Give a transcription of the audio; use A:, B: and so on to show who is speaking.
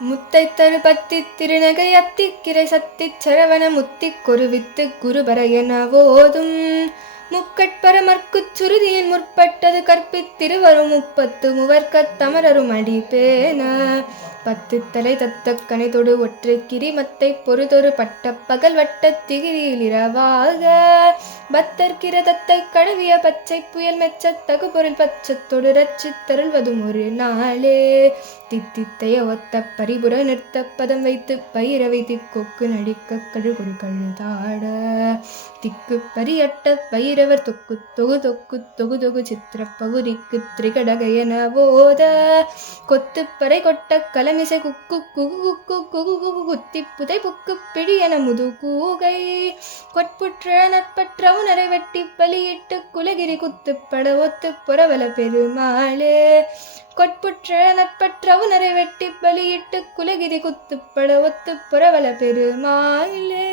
A: முத்தை தரு பத்தி திருநகை அத்திக்கிரை சத்திச் சரவண முத்தி கொருவித்து குருபர என ஓதும் முக்கட்பரமர்க்குச் சுருதியின் முற்பட்டது கற்பித்திருவரும் முப்பத்து முவர்க்கத் தமரரும் பேன பத்து தலை தத்த கனைதொடு ஒற்றை கிரிமத்தை பொறுதொரு பட்ட பகல் வட்டத் திகிரியில் இரவாக. பத்தர்கிர தத்தை கழுவிய பச்சை புயல் மெச்சத் தகுபொருள் பச்சத்தொடு ரச்சித் தருள்வதும் ஒரு நாளே. தித்தித்தைய ஒத்த பரிபுர நிறுத்த பதம் வைத்து பயிரவை திக்கொக்கு நடிக்க கழுகுடு கழுதாட திக்கு பரியட்ட பைரவர் தொக்கு தொகு தொக்கு தொகு தொகு சித்திர பகுதிக்கு திரிகடகையன போத. கொத்து பறை கொட்ட கலமிசை குக்கு குகு குக்கு குகு குகு குத்தி புதை புக்கு பிடியன முது கூகை. கொட்புற்ற நட்பற்ற உணரை வெட்டி பலியிட்டு குலகிரி குத்துப்பட ஒத்து புறவல பெருமாளே. கொட்புற்ற நட்பற்ற உணரை வெட்டி பலியிட்டு குலகிரி குத்துப்பட ஒத்து புறவல பெருமாளே